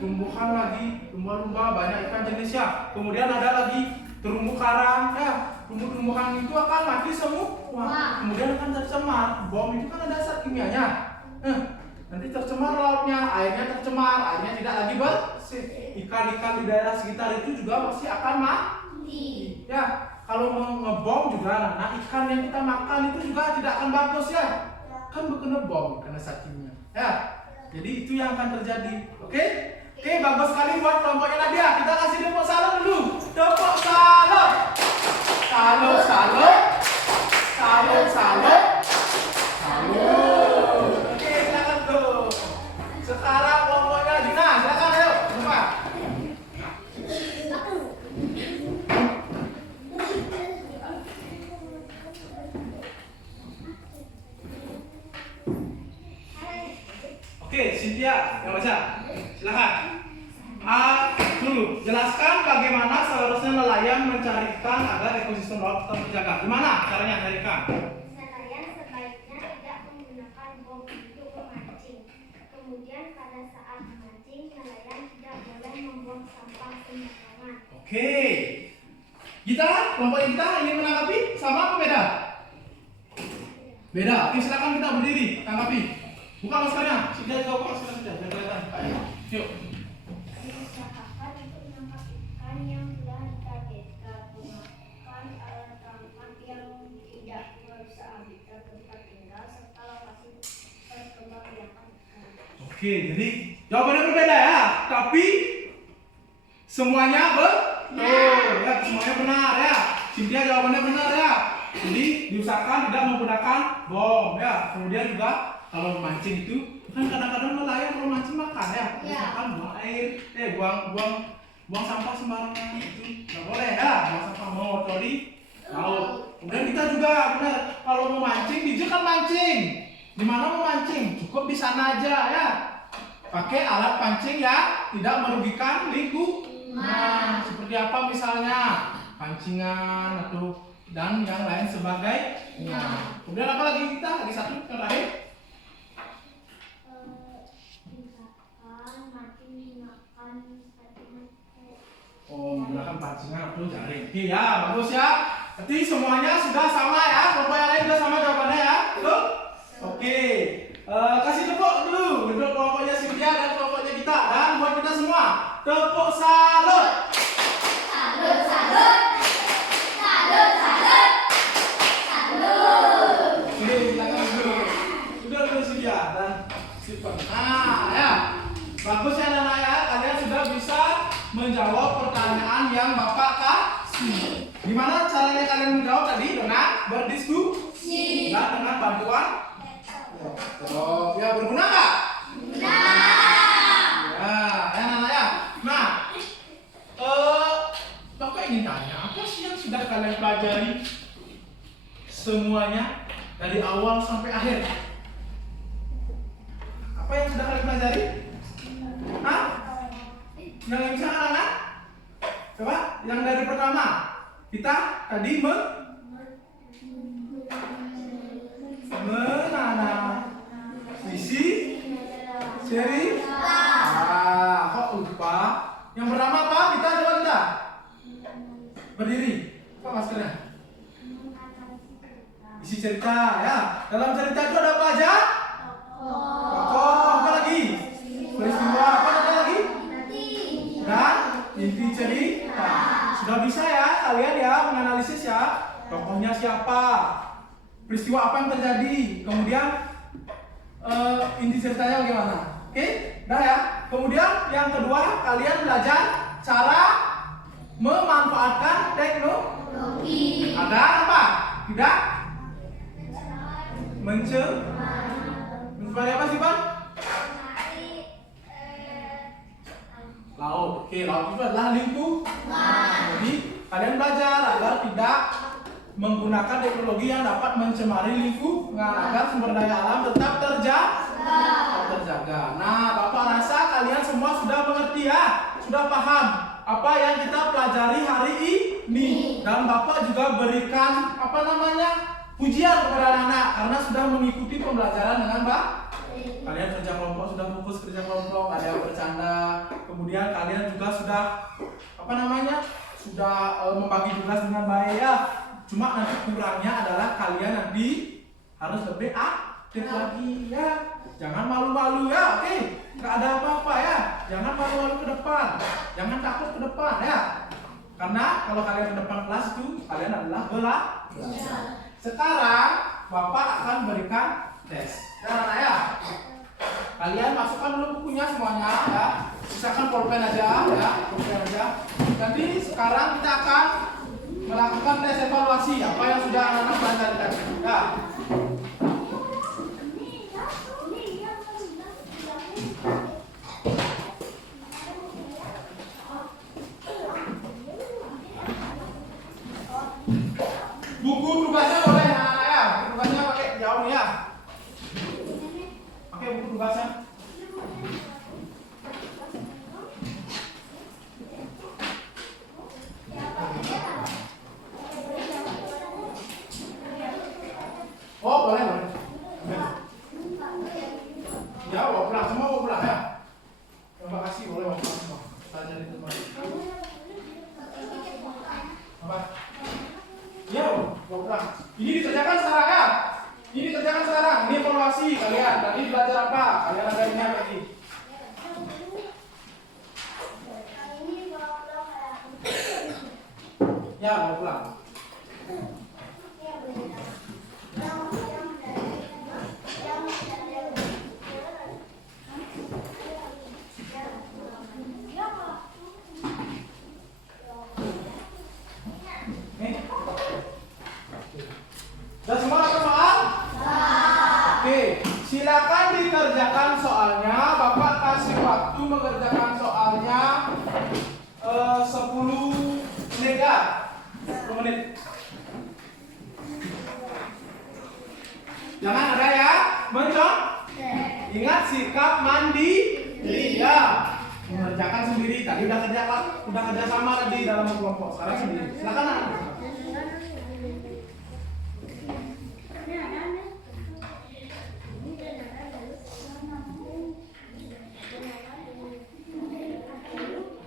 tumbuhan lagi, lumba-lumba, banyak ikan jenisnya. Kemudian ada lagi terumbu karang, ya. Tumbuh-tumbuhan itu akan mati semua. Kemudian akan tercemar. Bom itu kan ada zat kimianya. Nanti tercemar lautnya, airnya tercemar, airnya tidak lagi bersih. Ikan-ikan di daerah sekitar itu juga pasti akan mati. Ya, kalau mau ngebom juga, nah ikan yang kita makan itu juga tidak akan bagus ya. Kan kena bom, kena zat kimia. Ya. Jadi itu yang akan terjadi. Oke, bagus sekali buat kelompoknya Nadia. Kita kasih tepuk salam dulu. Tepuk salam. Salam. Oke, silakan tuh. Sekarang kelompoknya Dina, silakan ayo. Coba. Oke, Cynthia yang baca. Silakan. Dulu jelaskan bagaimana seharusnya nelayan mencari ikan agar ekosistem laut tetap terjaga. Gimana caranya cari ikan? Nelayan sebaiknya tidak menggunakan bom untuk memancing. Kemudian pada saat memancing, nelayan tidak boleh membuang sampah sembarangan. Oke. Kita, kelompok kita ingin menanggapi sama apa beda? Beda. Oke, silakan kita berdiri, tanggapi. Buka maskernya. Sudah coba maskernya sudah. Biar kelihatan. Yuk. Usahakan untuk menangkap ikan yang sudah ditargetkan. Gunakan alat tangkap yang tidak merusak habitat tempat tinggal serta lokasi perkembangbiakan ikan. Oke, jadi jawabannya berbeda ya. Tapi Semuanya betul. Ya, semuanya benar ya. Cynthia jawabannya benar ya. Jadi diusahakan tidak menggunakan bom ya. Kemudian juga kalau mancing itu kan kadang-kadang nelayan kalau mancing makan ya. Misalkan buang air, buang sampah sembarangan itu nggak boleh ya. Buang sampah mengotori laut. Kemudian kita juga benar kalau mau mancing, DJ kan mancing. Di mana mau mancing? Cukup di sana aja ya. Pakai alat pancing ya, tidak merugikan lingkungan. Nah, seperti apa misalnya? Pancingan atau dan yang lain sebagainya. Kemudian apa lagi kita? Lagi satu terakhir. Oh, menggunakan pancingan atau jaring. Oke ya, bagus ya. Berarti semuanya sudah sama ya. Kelompok yang lain sudah sama jawabannya ya. Betul? Oke. Kasih tepuk dulu untuk kelompoknya Cynthia dan kelompoknya kita dan buat kita semua. Tepuk salut. Salut, salut. Salut, salut. Salut. Oke, silakan dulu. Sudah dulu Cynthia dan Stephen. Nah, ya. Bagus ya anak-anak ya. Kalian sudah bisa menjawab pertanyaan yang Bapak kasih. Gimana caranya kalian menjawab tadi? Dengan berdiskusi dan dengan bantuan. Oh, ya berguna nggak? Ya, anak-anak ya. Nah, Bapak ingin tanya, apa sih yang sudah kalian pelajari semuanya dari awal sampai akhir? Apa yang sudah kalian pelajari? Hah? Yang bisa anak-anak? Coba, yang dari pertama kita tadi menanam visi cerita. Kok lupa? Yang pertama apa? Kita coba kita berdiri. Apa maskernya? Isi cerita ya. Dalam cerita itu ada apa aja? Tokoh. Apa lagi? Peristiwa. Apa ada lagi? Dan inti cerita. Sudah bisa ya kalian ya menganalisis ya. Tokohnya siapa? Peristiwa apa yang terjadi? Kemudian inti ceritanya bagaimana? Oke? Dah ya. Kemudian yang kedua kalian belajar cara memanfaatkan teknologi agar apa? Tidak mencemari apa sih Pak? Laut. Oke, laut itu adalah lingkungan. Jadi kalian belajar agar tidak menggunakan teknologi yang dapat mencemari lingkungan agar sumber daya alam tetap terjaga. Nah, Bapak rasa kalian semua sudah mengerti ya, sudah paham apa yang kita pelajari hari ini. Dan Bapak juga berikan pujian kepada anak-anak karena sudah mengikuti pembelajaran dengan baik. Kalian kerja kelompok, sudah fokus kerja kelompok, ada yang bercanda. Kemudian kalian juga sudah membagi tugas dengan baik ya. Cuma nanti kurangnya adalah kalian nanti harus lebih aktif lagi ya. Jangan malu-malu ya, oke? Nggak ada apa-apa ya. Jangan malu-malu ke depan. Jangan takut ke depan ya. Karena kalau kalian ke depan kelas itu kalian adalah belajar. Sekarang Bapak akan berikan tes. Nah ya. Kalian masukkan dulu bukunya semuanya ya. Sisakan pulpen aja ya, pulpen aja. Nanti sekarang kita akan melakukan tes evaluasi apa yang sudah anak-anak pelajari tadi. Ya. Buku tugasnya boleh anak-anak ya. Buku tugasnya pakai jauh nih ya. Pakai buku tugasnya. Oh boleh. Ya bawa pulang, semua bawa pulang ya. Terima kasih, boleh bawa pulang semua. Belajar di tempat. Apa? Ya bawa pulang. Ini dikerjakan sekarang ya. Ini dikerjakan sekarang. Ini evaluasi kalian. Tadi belajar apa? Kalian ada ingat lagi? Ya bawa pulang. silakan dikerjakan soalnya. Bapak kasih waktu mengerjakan soalnya 10 menit ya. 10 menit. Jangan ada ya, mencong. Ingat sikap mandiri ya. Mengerjakan sendiri. Tadi udah kerja sama tadi dalam kelompok. Sekarang sendiri. Silakan anak.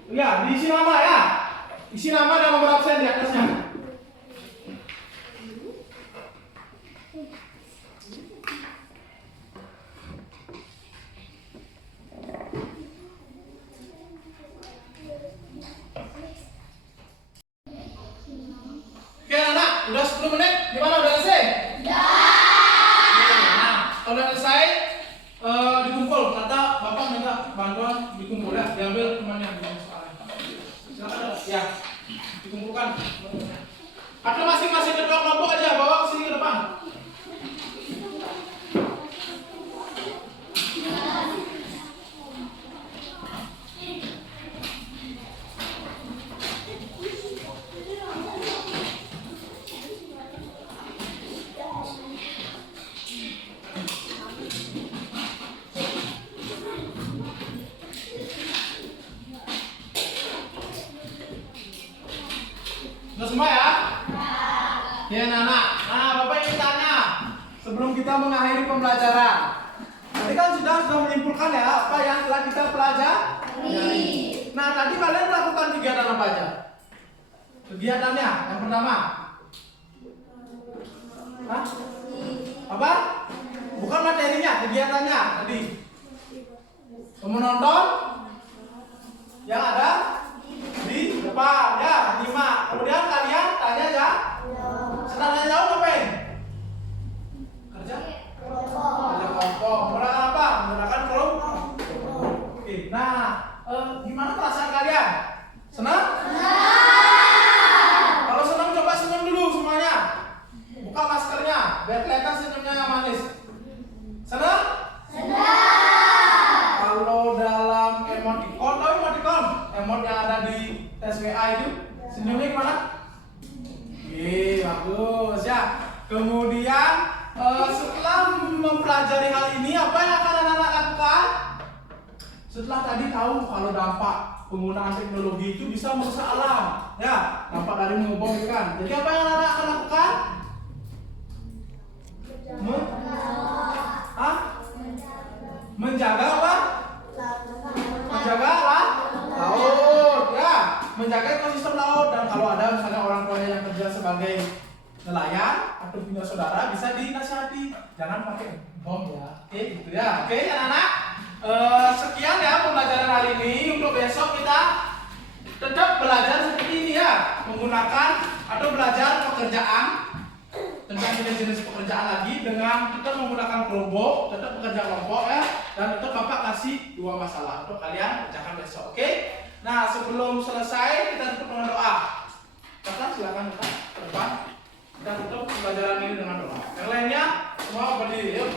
Ya, diisi nama ya. Isi nama dan nomor absen di atasnya. Oke anak, udah 10 menit. Gimana, udah selesai? Nah, kalau udah selesai dikumpul. Kata Bapak minta bantuan dikumpul ya. Diambil temannya yang soalnya. Silakan ya, dikumpulkan. Atau masing-masing ketua kelompok aja bawa ke sini ke depan. Sudah semua ya? Ya anak-anak. Nah, Bapak ingin tanya sebelum kita mengakhiri pembelajaran. Tadi kan sudah menyimpulkan ya apa yang telah kita pelajari. Nah, tadi kalian melakukan kegiatan apa aja? Kegiatannya yang pertama. Hah? Apa? Bukan materinya, kegiatannya tadi. Menonton yang ada di depan ya, 5. Kemudian kalian tanya aja. Setelah tanya jawab ngapain? Kerja kelompok. Menggunakan apa? Menggunakan kelompok. Oke. Nah, gimana perasaan kalian? Senang? Kalau senang coba senyum dulu semuanya. Buka maskernya biar kelihatan senyumnya yang manis. Senang? Kalau dalam emoticon, tahu emoticon? Emot yang ada di tes WA itu, senyumnya gimana? Oke, bagus ya. Kemudian setelah mempelajari hal ini, apa yang akan anak-anak lakukan? Setelah tadi tahu kalau dampak penggunaan teknologi itu bisa merusak alam, ya, dampak dari mengubah ikan. Jadi apa yang anak-anak akan lakukan? Menjaga apa? Menjaga laut, ya, menjaga ekosistem laut. Dan kalau ada misalnya orang tuanya yang kerja sebagai nelayan atau punya saudara, bisa dinasihati jangan pakai bom ya. Oke, gitu ya. Oke, anak-anak. Sekian ya pembelajaran hari ini. Untuk besok kita tetap belajar seperti ini ya, menggunakan atau belajar pekerjaan tentang jenis-jenis pekerjaan lagi dengan kita menggunakan kelompok, tetap bekerja kelompok ya, dan tetap Bapak kasih 2 masalah untuk kalian kerjakan besok. Oke? Nah, sebelum selesai kita tutup dengan doa. Kakak silakan ke depan. Kita tutup pembelajaran ini dengan doa. Yang lainnya semua berdiri, yuk.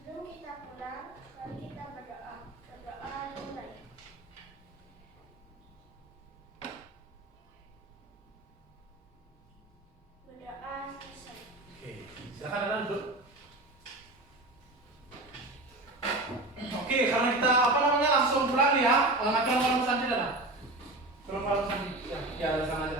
Sebelum kita pulang, mari kita berdoa. Berdoa mulai. Berdoa selesai. Oke, silakan Anda duduk. Oke, karena kita langsung pulang nih ya. Kalau makan malam santri dah. Kalau malam santri ya, jangan